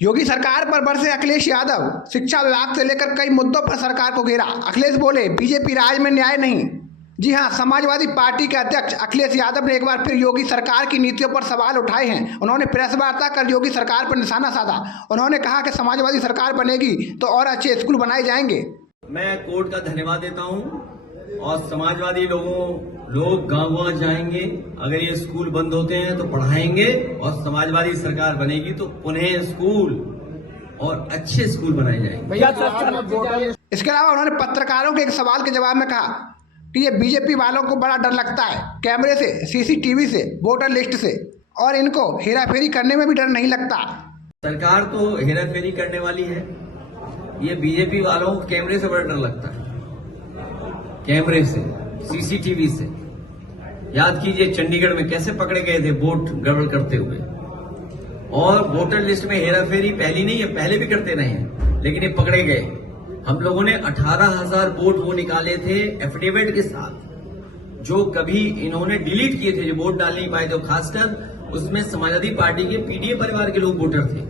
योगी सरकार पर बरसे अखिलेश यादव। शिक्षा विभाग से लेकर कई मुद्दों पर सरकार को घेरा। अखिलेश बोले, बीजेपी राज में न्याय नहीं। जी हां, समाजवादी पार्टी के अध्यक्ष अखिलेश यादव ने एक बार फिर योगी सरकार की नीतियों पर सवाल उठाए हैं। उन्होंने प्रेस वार्ता कर योगी सरकार पर निशाना साधा। उन्होंने कहा कि समाजवादी सरकार बनेगी तो और अच्छे स्कूल बनाए जाएंगे। मैं कोर्ट का धन्यवाद देता हूं और समाजवादी लोग गांव जाएंगे, अगर ये स्कूल बंद होते हैं तो पढ़ाएंगे और समाजवादी सरकार बनेगी तो उन्हें स्कूल और अच्छे स्कूल बनाए जाएंगे। इसके अलावा उन्होंने पत्रकारों के एक सवाल के जवाब में कहा कि ये बीजेपी वालों को बड़ा डर लगता है कैमरे से, सीसीटीवी से, वोटर लिस्ट से, और इनको हेराफेरी करने में भी डर नहीं लगता। सरकार तो हेराफेरी करने वाली है, ये बीजेपी वालों को कैमरे से बड़ा डर लगता है, कैमरे से, सीसीटीवी से। याद कीजिए चंडीगढ़ में कैसे पकड़े गए थे वोट गड़बड़ करते हुए, और वोटर लिस्ट में हेराफेरी पहली नहीं है, पहले भी करते रहे हैं, लेकिन ये पकड़े गए। हम लोगों ने 18,000 वोट वो निकाले थे एफिडेविट के साथ, जो कभी इन्होंने डिलीट किए थे, जो वोट डाल नहीं पाए थे। खासकर उसमें समाजवादी पार्टी के पीडीए परिवार के लोग वोटर थे,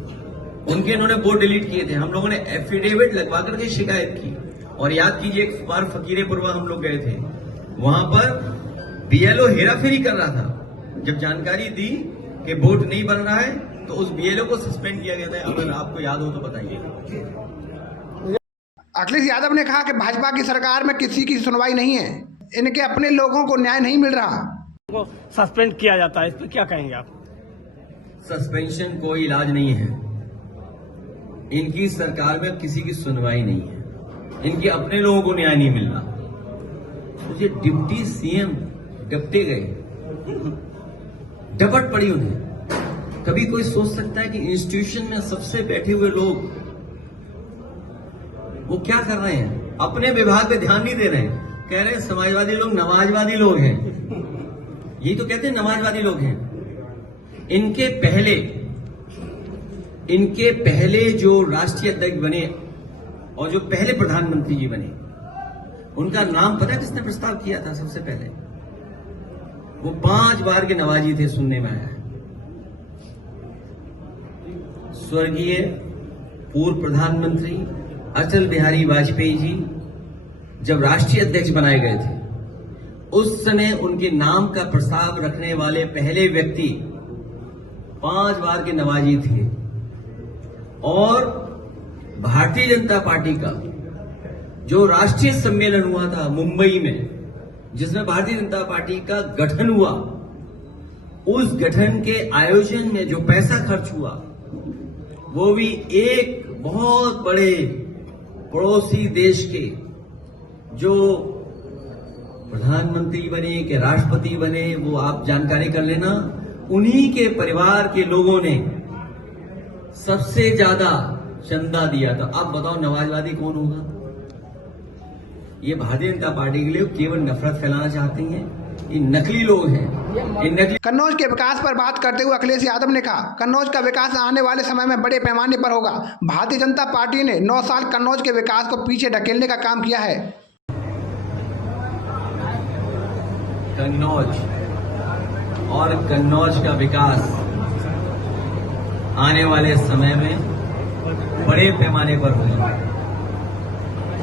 उनके इन्होंने वोट डिलीट किए थे। हम लोगों ने एफिडेविट लगवा करके शिकायत की। और याद कीजिए एक बार फकीरेपुरवा हम लोग गए थे, वहां पर बीएलओ हेराफेरी कर रहा था। जब जानकारी दी कि वोट नहीं बन रहा है तो उस बीएलओ को सस्पेंड किया गया था। अगर आपको याद हो तो बताइए। अखिलेश यादव ने कहा कि भाजपा की सरकार में किसी की सुनवाई नहीं है, इनके अपने लोगों को न्याय नहीं मिल रहा, को सस्पेंड किया जाता है। इस पर क्या कहेंगे आप? सस्पेंशन कोई इलाज नहीं है। इनकी सरकार में किसी की सुनवाई नहीं है, इनके अपने लोगों को न्याय नहीं मिल रहा। मुझे डिप्टी सीएम डपटे गए, डपट पड़ी उन्हें। कभी कोई सोच सकता है कि इंस्टीट्यूशन में सबसे बैठे हुए लोग वो क्या कर रहे हैं? अपने विभाग पे ध्यान नहीं दे रहे हैं। कह रहे हैं समाजवादी लोग नमाजवादी लोग हैं, यही तो कहते हैं नमाजवादी लोग हैं। इनके पहले जो राष्ट्रीय अध्यक्ष बने और जो पहले प्रधानमंत्री जी बने, उनका नाम पता है किसने प्रस्ताव किया था? सबसे पहले वो 5 बार के नवाजी थे, सुनने में आया है। स्वर्गीय पूर्व प्रधानमंत्री अटल बिहारी वाजपेयी जी जब राष्ट्रीय अध्यक्ष बनाए गए थे, उस समय उनके नाम का प्रस्ताव रखने वाले पहले व्यक्ति 5 बार के नवाजी थे। और भारतीय जनता पार्टी का जो राष्ट्रीय सम्मेलन हुआ था मुंबई में, जिसमें भारतीय जनता पार्टी का गठन हुआ, उस गठन के आयोजन में जो पैसा खर्च हुआ, वो भी एक बहुत बड़े पड़ोसी देश के जो प्रधानमंत्री बने कि राष्ट्रपति बने, वो आप जानकारी कर लेना, उन्हीं के परिवार के लोगों ने सबसे ज्यादा चंदा दिया था। अब बताओ नमाजवादी कौन होगा? ये भारतीय जनता पार्टी के लिए केवल नफरत फैलाना चाहती हैं। ये नकली लोग हैं, ये नकली। कन्नौज के विकास पर बात करते हुए अखिलेश यादव ने कहा, कन्नौज का विकास आने वाले समय में बड़े पैमाने पर होगा। भारतीय जनता पार्टी ने 9 साल कन्नौज के विकास को पीछे ढकेलने का काम किया है। कन्नौज और कन्नौज का विकास आने वाले समय में बड़े पैमाने पर होगा।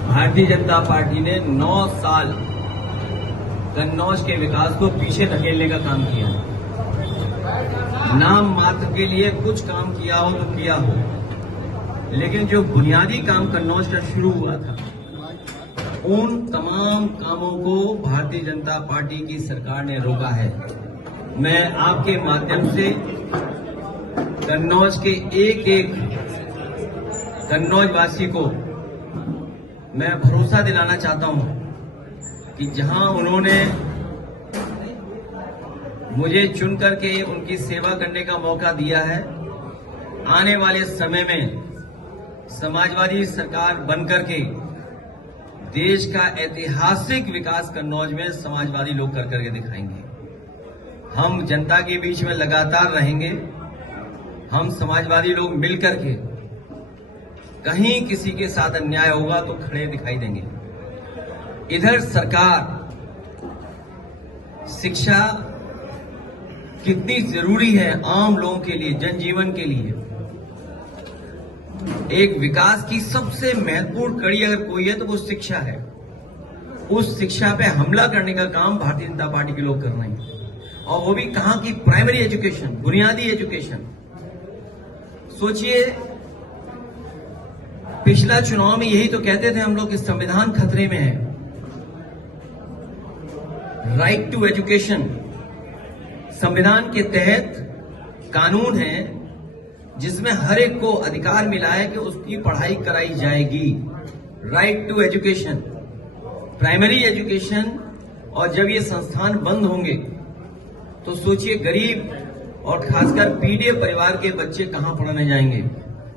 भारतीय जनता पार्टी ने 9 साल कन्नौज के विकास को पीछे धकेलने का काम किया। नाम मात्र के लिए कुछ काम किया हो तो किया हो, लेकिन जो बुनियादी काम कन्नौज का शुरू हुआ था, उन तमाम कामों को भारतीय जनता पार्टी की सरकार ने रोका है। मैं आपके माध्यम से कन्नौज के एक कन्नौज वासी को मैं भरोसा दिलाना चाहता हूं कि जहां उन्होंने मुझे चुन करके उनकी सेवा करने का मौका दिया है, आने वाले समय में समाजवादी सरकार बनकर के देश का ऐतिहासिक विकास कन्नौज में समाजवादी लोग कर करके दिखाएंगे। हम जनता के बीच में लगातार रहेंगे। हम समाजवादी लोग मिलकर के कहीं किसी के साथ अन्याय होगा तो खड़े दिखाई देंगे। इधर सरकार शिक्षा कितनी जरूरी है आम लोगों के लिए, जनजीवन के लिए, एक विकास की सबसे महत्वपूर्ण कड़ी अगर कोई है तो वो शिक्षा है। उस शिक्षा पे हमला करने का काम भारतीय जनता पार्टी के लोग कर रहे हैं, और वो भी कहां की प्राइमरी एजुकेशन, बुनियादी एजुकेशन। सोचिए, पिछला चुनाव में यही तो कहते थे हम लोग कि संविधान खतरे में है। राइट टू एजुकेशन संविधान के तहत कानून है जिसमें हर एक को अधिकार मिला है कि उसकी पढ़ाई कराई जाएगी। Right to education, primary education. और जब ये संस्थान बंद होंगे तो सोचिए गरीब और खासकर पीडीए परिवार के बच्चे कहां पढ़ने जाएंगे।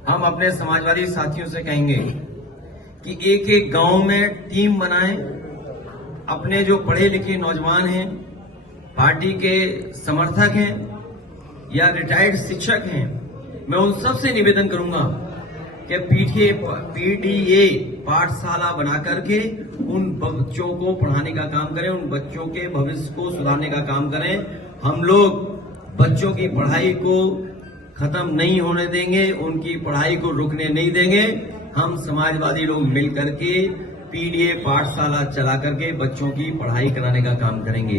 हम अपने समाजवादी साथियों से कहेंगे कि एक एक गांव में टीम बनाएं, अपने जो पढ़े लिखे नौजवान हैं, पार्टी के समर्थक हैं या रिटायर्ड शिक्षक हैं, मैं उन सबसे निवेदन करूंगा कि पीडीए पाठशाला बना करके उन बच्चों को पढ़ाने का काम करें, उन बच्चों के भविष्य को सुधारने का काम करें। हम लोग बच्चों की पढ़ाई को खत्म नहीं होने देंगे, उनकी पढ़ाई को रुकने नहीं देंगे। हम समाजवादी लोग मिल करके पीडीए पाठशाला चला करके बच्चों की पढ़ाई कराने का काम करेंगे।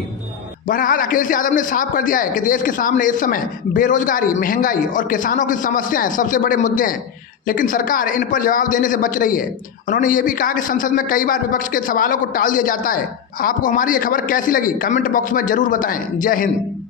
बहरहाल अखिलेश यादव ने साफ कर दिया है कि देश के सामने इस समय बेरोजगारी, महंगाई और किसानों की समस्याएं सबसे बड़े मुद्दे हैं, लेकिन सरकार इन पर जवाब देने से बच रही है। उन्होंने ये भी कहा कि संसद में कई बार विपक्ष के सवालों को टाल दिया जाता है। आपको हमारी ये खबर कैसी लगी, कमेंट बॉक्स में जरूर बताएं। जय हिंद।